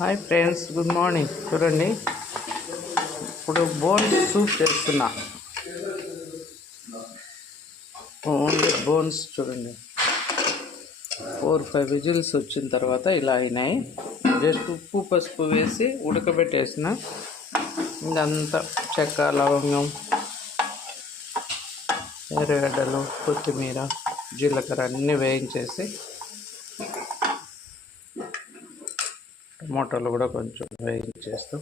Hi friends, good morning. చూడండి, ఇప్పుడు bones soup చేస్తున్నా. Only bones. చూడండి, 4-5 విజిల్స్ వచ్చిన తర్వాత ఇలా అయినాయి. జస్ట్ ఉప్పు పసుపు వేసి ఉడకబెట్టేసిన. ఇదంతా చెక్క, లవంగం, ఎర్రగడ్డలు, కొత్తిమీర, జీలకర్ర అన్నీ వేయించేసి, టమాటాలు కూడా కొంచెం వేయించేస్తాం.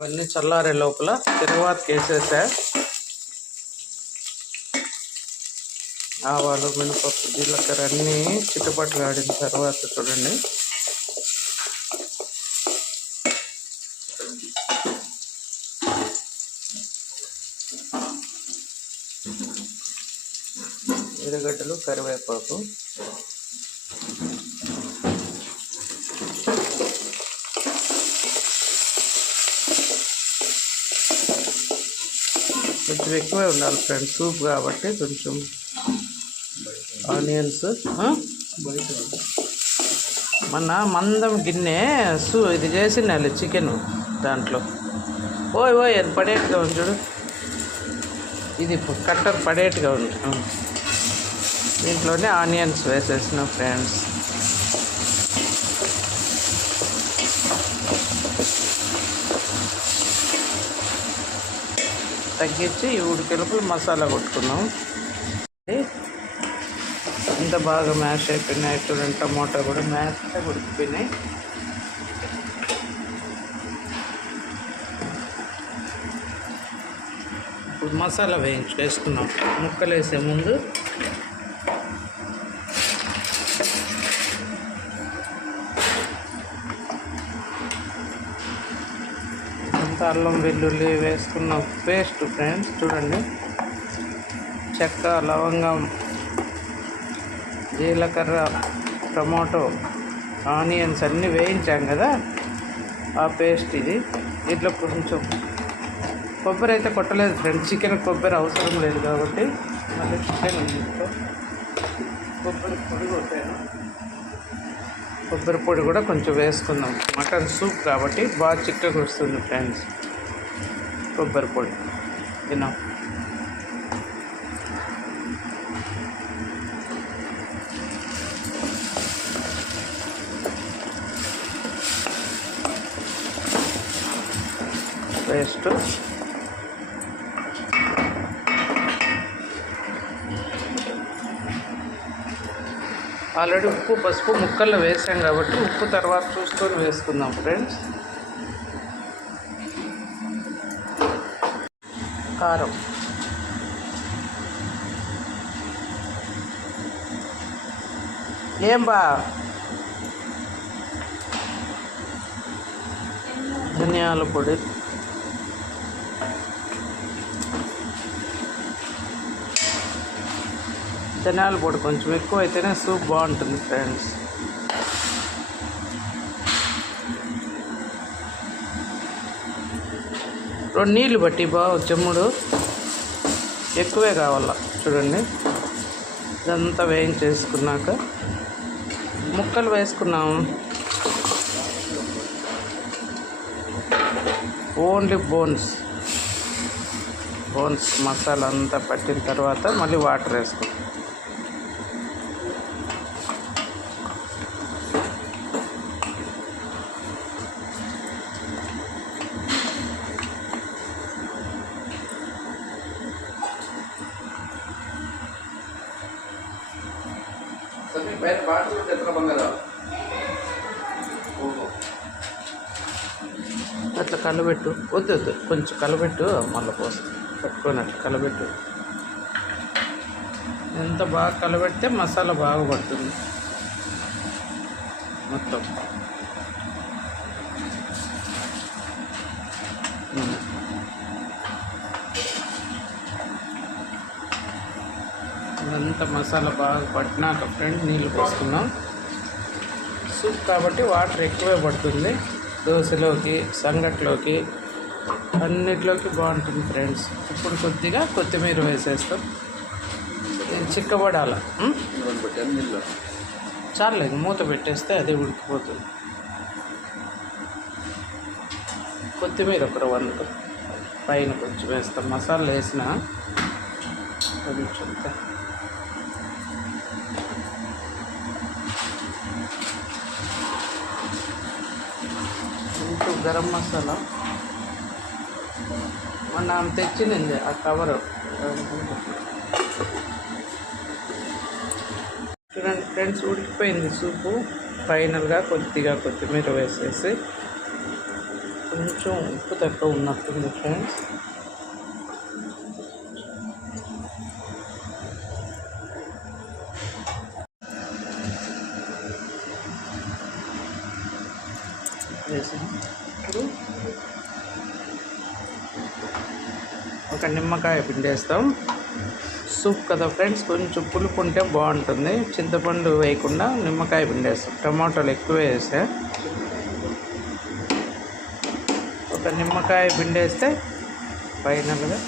ఇవన్నీ చల్లారే లోపల తిరువాత వేసేసా. ఆవాలు, మినపప్పు, జీలకర్ర అన్నీ చిట్టుపట్లు ఆడిన తర్వాత చూడండి, ఎర్రగడ్డలు, కరివేపాకు, కొంచెం ఎక్కువే ఉండాలి ఫ్రెండ్స్, సూప్ కాబట్టి. కొంచెం ఆనియన్స్, మొన్న మందం గిన్నె ఇది చేసినాలి చికెన్. దాంట్లో ఓయ్ అది పడేట్టుగా ఉంది చూడు, ఇది కట్టర్ పడేట్టుగా ఉంది. దీంట్లోనే ఆనియన్స్ వేసేసిన ఫ్రెండ్స్. తగ్గించి ఈ ఉడికెలుపులు మసాలా కొట్టుకున్నాం. ఇంత బాగా మ్యాష్ అయిపోయినాయి. చూడండి, టమాటా కూడా మ్యాష్గా ఉడికిపోయినాయి. ఇప్పుడు మసాలా వేసుకున్నాం. ముక్కలు వేసే ముందు అల్లం వెల్లుల్లి వేసుకున్న పేస్ట్ ఫ్రెండ్స్. చూడండి, చెక్క, లవంగం, జీలకర్ర, టమాటో, ఆనియన్స్ అన్నీ వేయించాం కదా, ఆ పేస్ట్ ఇది. దీంట్లో కొంచెం కొబ్బరి అయితే కొట్టలేదు ఫ్రెండ్స్, చికెన్ కొబ్బరి అవసరం లేదు కాబట్టి. మళ్ళీ చికెన్ దీంట్లో కొబ్బరి పొడి కొట్టాను. కొబ్బరి పొడి కూడా కొంచెం వేసుకుందాం, మటన్ సూప్ కాబట్టి బాగా చిక్కగా వస్తుంది ఫ్రెండ్స్. కొబ్బరి పొడి తిన్నాం. పేస్ట్ ఆల్రెడీ ఉప్పు పసుపు ముక్కల్లో వేసాం కాబట్టి ఉప్పు తర్వాత చూసుకొని వేసుకుందాం ఫ్రెండ్స్. కారం, ఏం బా, ధనియాల పొడి, ధనియాల పొడి కొంచెం ఎక్కువ అయితేనే సూప్ బాగుంటుంది ఫ్రెండ్స్. రెండు నీళ్ళు బట్టి చెమ్ముడు ఎక్కువే కావాల. చూడండి, ఇదంతా వేయించేసుకున్నాక ముక్కలు వేసుకున్నాము. ఓన్లీ బోన్స్ మసాలా అంతా పట్టిన తర్వాత మళ్ళీ వాటర్ వేసుకున్నాం. అట్లా కలబెట్టు, వద్దు కొంచెం కలబెట్టు, మళ్ళీ పోసి పెట్టుకొని అట్లా కలబెట్టు. ఎంత బాగా కలబెడితే మసాలా బాగా పడుతుంది మొత్తం. ఇదంతా మసాలా బాగా పట్టినాక ఫ్రెండ్స్ నీళ్ళు పోసుకున్నాం. సూప్ కాబట్టి వాటర్ ఎక్కువే పడుతుంది. దోశలోకి, సంగట్లోకి, అన్నిట్లోకి బాగుంటుంది ఫ్రెండ్స్. ఇప్పుడు కొద్దిగా కొత్తిమీర వేసేస్తాం. చిక్కబడాల చాలేదు, మూత పెట్టేస్తే అది ఉడికిపోతుంది. కొత్తిమీర ఒక వంద పైన కొంచెం వేస్తాం. మసాలా వేసిన కొంచెం ఇంకో గరం మసాలా మొన్న ఆమె తెచ్చినింది ఆ కవరు. చూడండి ఫ్రెండ్స్, ఉడికిపోయింది సూపు. ఫైనల్గా కొద్దిగా కొత్తిమీర వేసేసి, కొంచెం ఉప్పు తక్కువ ఉన్నట్టుంది ఫ్రెండ్స్. వేసాను. ఇప్పుడు ఒక నిమ్మకాయ పిండేస్తాం. సూప్ కదా ఫ్రెండ్స్, కొంచెం పులుపు ఉంటే బాగుంటుంది. చింతపండు వేయకుండా నిమ్మకాయ పిండేస్తాం. టమాటోలు ఎక్కువ వేసా. ఒక నిమ్మకాయ పిండేస్తే ఫైనల్గా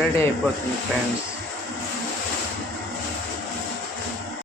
రెడీ అయిపోతుంది ఫ్రెండ్స్.